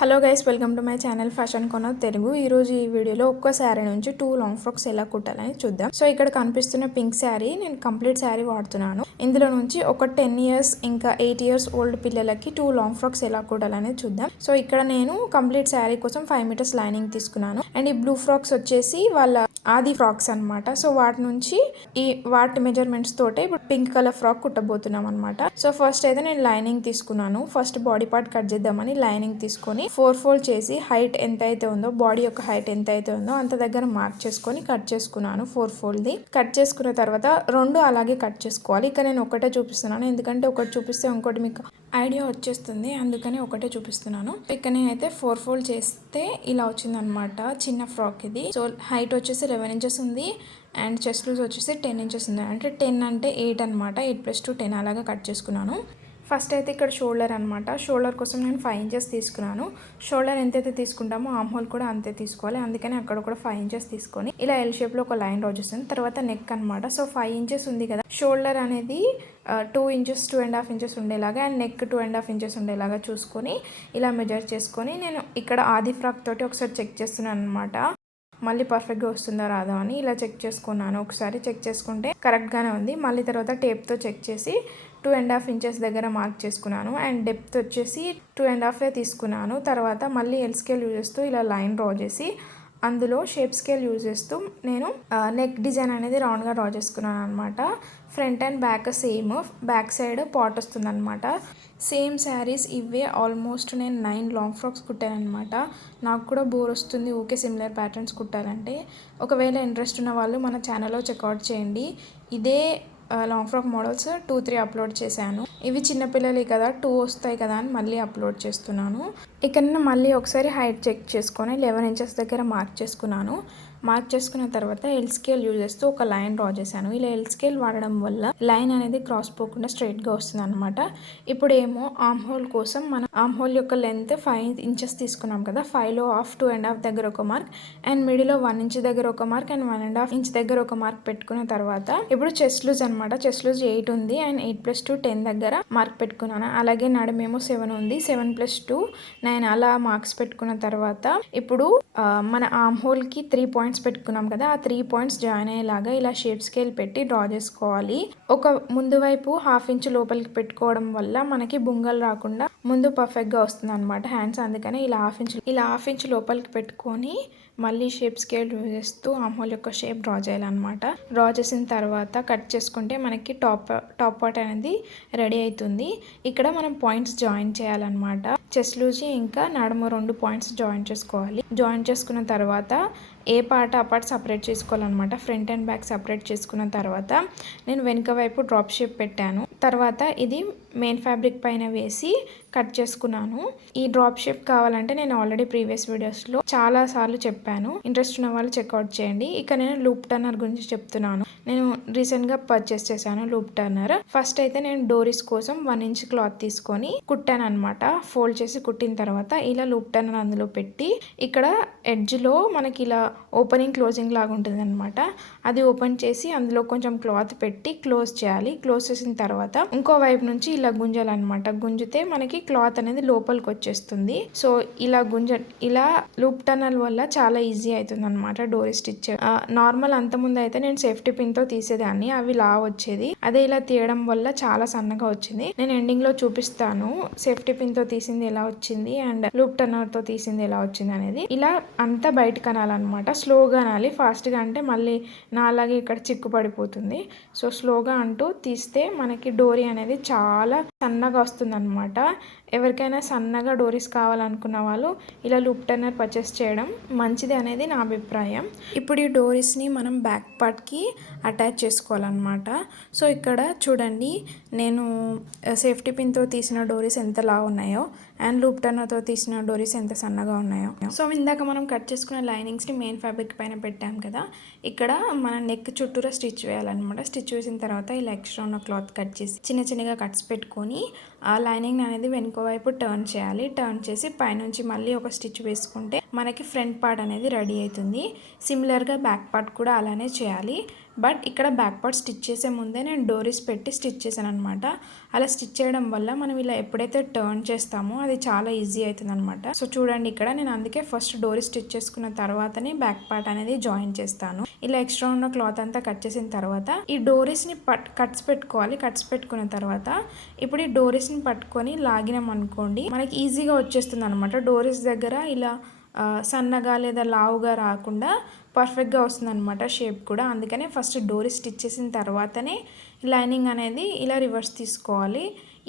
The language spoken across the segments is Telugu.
Hello guys, welcome to my channel fashion corner Telugu. ఈరోజు ఈ వీడియోలో ఒక్క శారీ నుంచి 2 లాంగ్ ఫ్రాక్స్ ఎలా కుట్టాలని చూద్దాం. సో ఇక్కడ కనిపిస్తున్న పింక్ శారీ నేను కంప్లీట్ శారీ వాడుతున్నాను. ఇందులో నుంచి ఒక 10 ఇయర్స్ ఇంకా 8 ఇయర్స్ ఓల్డ్ పిల్లలకి 2 లాంగ్ ఫ్రాక్స్ ఎలా కుట్టాలని చూద్దాం. సో ఇక్కడ నేను కంప్లీట్ శారీ కోసం 5 మీటర్స్ లైనింగ్ తీసుకున్నాను. అండ్ ఈ బ్లూ ఫ్రాక్స్ వచ్చేసి వాళ్ళ ఆది ఫ్రాక్స్ అనమాట. సో వాటి నుంచి వాటి మెజర్మెంట్స్ తోటే ఇప్పుడు పింక్ కలర్ ఫ్రాక్ కుట్టబోతున్నాం అనమాట. సో ఫస్ట్ అయితే నేను లైనింగ్ తీసుకున్నాను. ఫస్ట్ బాడీ పార్ట్ కట్ చేద్దామని లైనింగ్ తీసుకొని 4 ఫోల్డ్ చేసి హైట్ ఎంత అయితే ఉందో, బాడీ యొక్క హైట్ ఎంత అయితే ఉందో అంత దగ్గర మార్క్ చేసుకొని కట్ చేసుకున్నాను. 4 ఫోల్డ్ కట్ చేసుకున్న తర్వాత 2 అలాగే కట్ చేసుకోవాలి. ఇక నేను ఒకటే చూపిస్తున్నాను, ఎందుకంటే ఒకటి చూపిస్తే ఇంకోటి మీకు ఐడియా వచ్చేస్తుంది, అందుకని ఒకటే చూపిస్తున్నాను. ఇక్కడ నేనైతే 4 ఫోల్డ్ చేస్తే ఇలా వచ్చిందనమాట చిన్న ఫ్రాక్ ఇది. సో హైట్ వచ్చేసి 11 ఇంచెస్ ఉంది అండ్ చెస్ట్ లూజ్ వచ్చేసి 10 ఇంచెస్ ఉంది. అంటే 10 అంటే 8 అనమాట. 8 + 2 10 అలాగా కట్ చేసుకున్నాను. ఫస్ట్ అయితే ఇక్కడ షోల్డర్ అనమాట. షోల్డర్ కోసం నేను 5 ఇంచెస్ తీసుకున్నాను. షోల్డర్ ఎంతైతే తీసుకుంటామో ఆర్మ్ హోల్ కూడా అంతే తీసుకోవాలి. అందుకని అక్కడ కూడా 5 ఇంచెస్ తీసుకొని ఇలా ఎల్ షేప్లో ఒక లైన్ డ్రా చేస్తాను. తర్వాత నెక్ అనమాట. సో 5 ఇంచెస్ ఉంది కదా, షోల్డర్ అనేది 2 ఇంచెస్ 2.5 ఇంచెస్ ఉండేలాగా అండ్ నెక్ 2.5 ఇంచెస్ ఉండేలాగా చూసుకొని ఇలా మెజర్ చేసుకొని నేను ఇక్కడ ఆది ఫ్రాక్ తోటి ఒకసారి చెక్ చేస్తున్నాను అనమాట. మళ్ళీ పర్ఫెక్ట్గా వస్తుందా రాదా అని ఇలా చెక్ చేసుకున్నాను. ఒకసారి చెక్ చేసుకుంటే కరెక్ట్గానే ఉంది. మళ్ళీ తర్వాత టేప్తో చెక్ చేసి 2.5 ఇంచెస్ దగ్గర మార్క్ చేసుకున్నాను. అండ్ డెప్త్ వచ్చేసి 2.5 తీసుకున్నాను. తర్వాత మళ్ళీ ఎల్ స్కేల్ యూజ్ చేస్తూ ఇలా లైన్ డ్రా చేసి అందులో షేప్ స్కేల్ యూజ్ చేస్తూ నేను నెక్ డిజైన్ అనేది రౌండ్గా డ్రా చేసుకున్నాను అనమాట. Front and back same, back side part వస్తుంది అనమాట. సేమ్ శారీస్ ఇవే ఆల్మోస్ట్ నేను 9 లాంగ్ ఫ్రాక్స్ కుట్టాను అనమాట. నాకు కూడా బోర్ వస్తుంది ఊకే సిమిలర్ ప్యాటర్న్స్ కుట్టాలంటే. ఒకవేళ ఇంట్రెస్ట్ ఉన్న వాళ్ళు మన ఛానల్లో చెక్అవుట్ చేయండి. ఇదే లాంగ్ ఫ్రాక్ మోడల్స్ 2-3 అప్లోడ్ చేశాను. ఇవి చిన్నపిల్లలే కదా, 2 వస్తాయి కదా అని మళ్ళీ అప్లోడ్ చేస్తున్నాను. ఇక్కడ నేను మళ్ళీ ఒకసారి హైట్ చెక్ చేసుకొని 11 ఇంచెస్ దగ్గర మార్క్ చేసుకున్నాను. మార్క్ చేసుకున్న తర్వాత ఎల్ స్కేల్ యూజ్ చేస్తూ ఒక లైన్ డ్రా చేశాను. ఇలా ఎల్ స్కేల్ వాడడం వల్ల లైన్ అనేది క్రాస్ పోకుండా స్ట్రైట్గా వస్తుంది అనమాట. ఇప్పుడు ఏమో ఆర్మ్ హోల్ కోసం మనం ఆర్మ్ హోల్ యొక్క లెంత్ 5 ఇంచెస్ తీసుకున్నాం కదా, 5లో హాఫ్ 2.5 దగ్గర ఒక మార్క్ అండ్ మిడిల్లో 1 ఇంచ్ దగ్గర ఒక మార్క్ అండ్ 1.5 ఇంచ్ దగ్గర ఒక మార్క్ పెట్టుకున్న తర్వాత ఇప్పుడు చెస్ట్ లూజ్ అనమాట. చెస్ట్ లూజ్ 8 ఉంది అండ్ 8 + 2 10 దగ్గర మార్క్ పెట్టుకున్నాను. అలాగే నడుమేమో 7 ఉంది, 7 + 2 9 అలా మార్క్స్ పెట్టుకున్న తర్వాత ఇప్పుడు మన ఆర్మ్ హోల్ కి 3 పాయింట్స్ పెట్టుకున్నాం కదా, ఆ 3 పాయింట్స్ జాయిన్ అయ్యేలాగా ఇలా షేప్ స్కేల్ పెట్టి డ్రా చేసుకోవాలి. ఒక ముందు వైపు 1/2 ఇంచ్ లోపలికి పెట్టుకోవడం వల్ల మనకి బుంగలు రాకుండా ముందు పర్ఫెక్ట్గా వస్తుంది అనమాట హ్యాండ్స్. అందుకని ఇలా 1/2 ఇంచ్ లోపలికి పెట్టుకొని మళ్ళీ షేప్ స్కేల్ యూజ్ చేస్తూ ఆర్మ్ హోల్ యొక్క షేప్ డ్రా చేయాలన్నమాట. డ్రా చేసిన తర్వాత కట్ చేసుకుంటే మనకి టాప్ పార్ట్ అనేది రెడీ అవుతుంది. ఇక్కడ మనం పాయింట్స్ జాయిన్ చేయాలన్నమాట. చెస్ట్ లూజ్ ఇంకా నడుము 2 పాయింట్స్ జాయిన్ చేసుకోవాలి. జాయిన్ చేసుకున్న తర్వాత ఏ పార్ట్ ఆ పార్ట్ సపరేట్ చేసుకోవాలన్నమాట. ఫ్రంట్ అండ్ బ్యాక్ సపరేట్ చేసుకున్న తర్వాత నేను వెనుక వైపు డ్రాప్ షేప్ పెట్టాను. తర్వాత ఇది మెయిన్ ఫ్యాబ్రిక్ పైన వేసి కట్ చేసుకున్నాను. ఈ డ్రాప్ షేప్ కావాలంటే నేను ఆల్రెడీ ప్రీవియస్ వీడియోస్లో చాలా సార్లు చెప్పాను. ఇంట్రెస్ట్ ఉన్న వాళ్ళు చెక్అవుట్ చేయండి. ఇక నేను లూప్ టర్నర్ గురించి చెప్తున్నాను. నేను రీసెంట్గా పర్చేస్ చేశాను లూప్ టర్నర్. ఫస్ట్ అయితే నేను డోరీస్ కోసం 1 ఇంచ్ క్లాత్ తీసుకొని కుట్టాను అనమాట. ఫోల్డ్ చేసి కుట్టిన తర్వాత ఇలా లూప్ టర్నర్ అందులో పెట్టి ఇక్కడ ఎడ్జ్లో మనకి ఇలా ఓపెనింగ్ క్లోజింగ్ లాగా ఉంటుంది అనమాట. అది ఓపెన్ చేసి అందులో కొంచెం క్లాత్ పెట్టి క్లోజ్ చేయాలి. క్లోజ్ చేసిన తర్వాత ఇంకో వైపు నుంచి ఇలా గుంజాలన్నమాట. గుంజితే మనకి క్లాత్ అనేది లోపలికి వచ్చేస్తుంది. సో ఇలా లూప్ టర్నర్ వల్ల చాలా ఈజీ అవుతుంది అనమాట డోరీ స్టిచ్. నార్మల్ అంతకుముందు అయితే నేను సేఫ్టీ పిన్ తో తీసేదాన్ని, అవి లా వచ్చేది. అదే ఇలా తీయడం వల్ల చాలా సన్నగా వచ్చింది. నేను ఎండింగ్ లో చూపిస్తాను సేఫ్టీ పిన్ తో తీసింది ఎలా వచ్చింది అండ్ లూప్ టర్నర్ తో తీసింది ఎలా వచ్చింది అనేది. ఇలా అంతా బయటకు అనాలన్నమాట. స్లోగా అనాలి. ఫాస్ట్గా అంటే మళ్ళీ నాలాగే ఇక్కడ చిక్కు పడిపోతుంది. సో స్లోగా అంటూ తీస్తే మనకి డోరీ అనేది చాలా సన్నగా వస్తుంది అనమాట. ఎవరికైనా సన్నగా డోరీస్ కావాలనుకున్న వాళ్ళు ఇలా లూప్ టర్నర్ పర్చేస్ చేయడం మంచిది అనేది నా అభిప్రాయం. ఇప్పుడు ఈ డోరీస్ని మనం బ్యాక్ పార్ట్కి అటాచ్ చేసుకోవాలన్నమాట. సో ఇక్కడ చూడండి, నేను సేఫ్టీ పిన్తో తీసిన డోరీస్ ఎంత లావు ఉన్నాయో అండ్ లూప్ టర్నర్తో తీసిన డోరీస్ ఎంత సన్నగా ఉన్నాయో. సో ఇందాక మనం కట్ చేసుకున్న లైనింగ్స్ని మెయిన్ ఫ్యాబ్రిక్ పైన పెట్టాం కదా, ఇక్కడ మన నెక్ చుట్టూరా స్టిచ్ వేయాలన్నమాట. స్టిచ్ వేసిన తర్వాత ఇలా ఎక్స్ట్రా ఉన్న క్లాత్ కట్ చేసి చిన్నగా కట్స్ పెట్టుకొని ఆ లైనింగ్ అనేది వెనుక వైపు టర్న్ చేయాలి. టర్న్ చేసి పైనుంచి మళ్ళీ ఒక స్టిచ్ వేసుకుంటే మనకి ఫ్రంట్ పార్ట్ అనేది రెడీ అవుతుంది. సిమిలర్గా బ్యాక్ పార్ట్ కూడా అలానే చేయాలి. బట్ ఇక్కడ బ్యాక్ పార్ట్ స్టిచ్ చేసే ముందే నేను డోరీస్ పెట్టి స్టిచ్ చేశాను అనమాట. అలా స్టిచ్ చేయడం వల్ల మనం ఇలా ఎప్పుడైతే టర్న్ చేస్తామో అది చాలా ఈజీ అవుతుంది అనమాట. సో చూడండి ఇక్కడ నేను అందుకే ఫస్ట్ డోరీ స్టిచ్ చేసుకున్న తర్వాతనే బ్యాక్ పార్ట్ అనేది జాయిన్ చేస్తాను. ఇలా ఎక్స్ట్రా ఉన్న క్లాత్ అంతా కట్ చేసిన తర్వాత ఈ డోరీస్ని కట్స్ పెట్టుకోవాలి. కట్స్ పెట్టుకున్న తర్వాత ఇప్పుడు ఈ డోరీస్ని పట్టుకొని లాగినాం అనుకోండి మనకి ఈజీగా వచ్చేస్తుంది అనమాట. డోరీస్ దగ్గర ఇలా సన్నగా లేదా లావుగా రాకుండా పర్ఫెక్ట్గా వస్తుంది అనమాట షేప్ కూడా. అందుకనే ఫస్ట్ డోరీ స్టిచ్ చేసిన తర్వాతనే లైనింగ్ అనేది ఇలా రివర్స్ తీసుకోవాలి.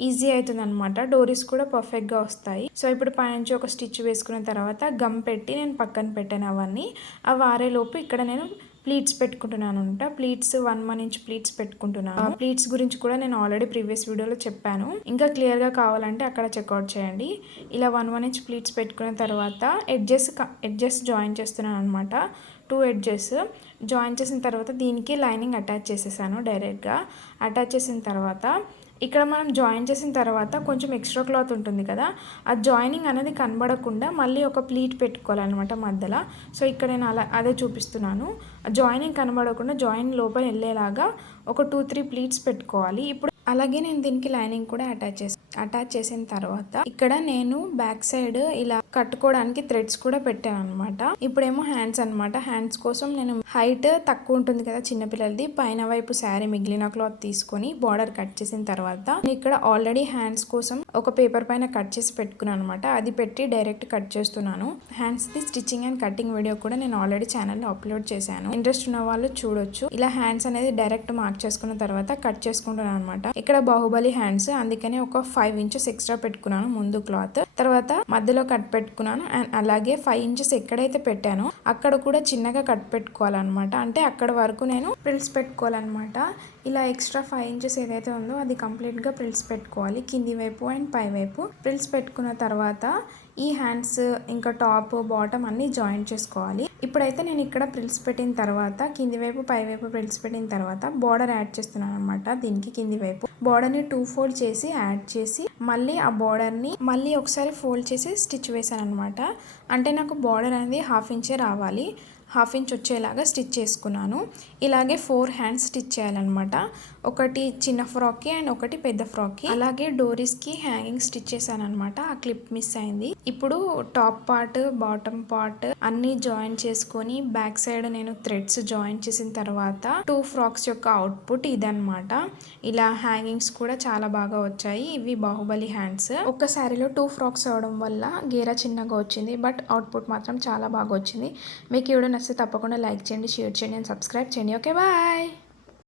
ఈజీ అవుతుంది అనమాట. డోరీస్ కూడా పర్ఫెక్ట్గా వస్తాయి. సో ఇప్పుడు పైనుంచి ఒక స్టిచ్ వేసుకున్న తర్వాత గమ్ పెట్టి నేను పక్కన పెట్టాను అవన్నీ. అవి ఆరేలోపు ఇక్కడ నేను ప్లీట్స్ పెట్టుకుంటున్నాను అనమాట. ప్లీట్స్ 1 ఇంచ్ ప్లీట్స్ పెట్టుకుంటున్నాను. ప్లీట్స్ గురించి కూడా నేను ఆల్రెడీ ప్రీవియస్ వీడియోలో చెప్పాను. ఇంకా క్లియర్గా కావాలంటే అక్కడ చెక్అవుట్ చేయండి. ఇలా 1 ఇంచ్ ప్లీట్స్ పెట్టుకున్న తర్వాత ఎడ్జెస్ జాయిన్ చేస్తున్నాను అనమాట. 2 ఎడ్జెస్ జాయిన్ చేసిన తర్వాత దీనికి లైనింగ్ అటాచ్ చేసేసాను. డైరెక్ట్గా అటాచ్ చేసిన తర్వాత ఇక్కడ మనం జాయిన్ చేసిన తర్వాత కొంచెం ఎక్స్ట్రా క్లాత్ ఉంటుంది కదా, ఆ జాయినింగ్ అనేది కనబడకుండా మళ్ళీ ఒక ప్లీట్ పెట్టుకోవాలన్నమాట మధ్యలో. సో ఇక్కడ నేను అదే చూపిస్తున్నాను. జాయినింగ్ కనబడకుండా జాయిన్ లోపల వెళ్ళేలాగా ఒక 2-3 ప్లీట్స్ పెట్టుకోవాలి. ఇప్పుడు అలాగే నేను దీనికి లైనింగ్ కూడా అటాచ్ చేసిన తర్వాత ఇక్కడ నేను బ్యాక్ సైడ్ ఇలా కట్టుకోవడానికి థ్రెడ్స్ కూడా పెట్టాను అనమాట. ఇప్పుడేమో హ్యాండ్స్ అనమాట. హ్యాండ్స్ కోసం నేను హైట్ తక్కువ ఉంటుంది కదా చిన్నపిల్లలది, పైన వైపు శారీ మిగిలిన క్లాత్ తీసుకొని బార్డర్ కట్ చేసిన తర్వాత ఇక్కడ ఆల్రెడీ హ్యాండ్స్ కోసం ఒక పేపర్ పైన కట్ చేసి పెట్టుకున్నాను అనమాట. అది పెట్టి డైరెక్ట్ కట్ చేస్తున్నాను. Hands the stitching and cutting video కూడా నేను ఆల్రెడీ ఛానల్లో అప్లోడ్ చేశాను. ఇంట్రెస్ట్ ఉన్న వాళ్ళు చూడొచ్చు. ఇలా హ్యాండ్స్ అనేది డైరెక్ట్ మార్క్ చేసుకున్న తర్వాత కట్ చేసుకుంటున్నాను అనమాట. ఇక్కడ బాహుబలి హ్యాండ్స్, అందుకని ఒక 5 ఇంచెస్ ఎక్స్ట్రా పెట్టుకున్నాను ముందు క్లాత్. తర్వాత మధ్యలో కట్ పెట్టుకున్నాను. అండ్ అలాగే 5 ఇంచెస్ ఎక్కడైతే పెట్టానో అక్కడ కూడా చిన్నగా కట్ పెట్టుకోవాలన్నమాట. అంటే అక్కడ వరకు నేను ప్రిల్స్ పెట్టుకోవాలన్నమాట. ఇలా ఎక్స్ట్రా 5 ఇంచెస్ ఏదైతే ఉందో అది కంప్లీట్గా ప్రిల్స్ పెట్టుకోవాలి. కింది వైపు అండ్ పై వైపు ప్రిల్స్ పెట్టుకున్న తర్వాత ఈ హ్యాండ్స్ ఇంకా టాప్ బాటమ్ అన్ని జాయిన్ చేసుకోవాలి. ఇప్పుడైతే నేను ఇక్కడ ప్రిల్స్ పెట్టిన తర్వాత కింది వైపు పై వైపు ప్రిల్స్ పెట్టిన తర్వాత బార్డర్ యాడ్ చేస్తున్నాను అనమాట. దీనికి కింది వైపు బార్డర్ని 2 ఫోల్డ్ చేసి యాడ్ చేసి మళ్ళీ ఆ బార్డర్ని మళ్ళీ ఒకసారి ఫోల్డ్ చేసి స్టిచ్ వేసాను అనమాట. అంటే నాకు బార్డర్ అనేది 1/2 ఇంచే రావాలి. 1/2 ఇంచ్ వచ్చేలాగా స్టిచ్ చేసుకున్నాను. ఇలాగే 4 హ్యాండ్స్ స్టిచ్ చేయాలన్నమాట. ఒకటి చిన్న ఫ్రాక్కి అండ్ ఒకటి పెద్ద ఫ్రాక్కి. అలాగే డోరీస్కి హ్యాంగింగ్ స్టిచ్ చేశాను అనమాట. ఆ క్లిప్ మిస్ అయింది. ఇప్పుడు టాప్ పార్ట్ బాటమ్ పార్ట్ అన్ని జాయిన్ చేసుకొని బ్యాక్ సైడ్ నేను థ్రెడ్స్ జాయిన్ చేసిన తర్వాత 2 ఫ్రాక్స్ యొక్క అవుట్పుట్ ఇదన్నమాట. ఇలా హ్యాంగింగ్స్ కూడా చాలా బాగా వచ్చాయి. ఇవి బాహుబలి హ్యాండ్స్. ఒక్క శారీలో 2 ఫ్రాక్స్ అవడం వల్ల గేరా చిన్నగా వచ్చింది, బట్ అవుట్పుట్ మాత్రం చాలా బాగా వచ్చింది. మీకు ఈ వీడియో నచ్చితే తప్పకుండా లైక్ చేయండి, షేర్ చేయండి అండ్ సబ్స్క్రైబ్ చేయండి. Okay bye.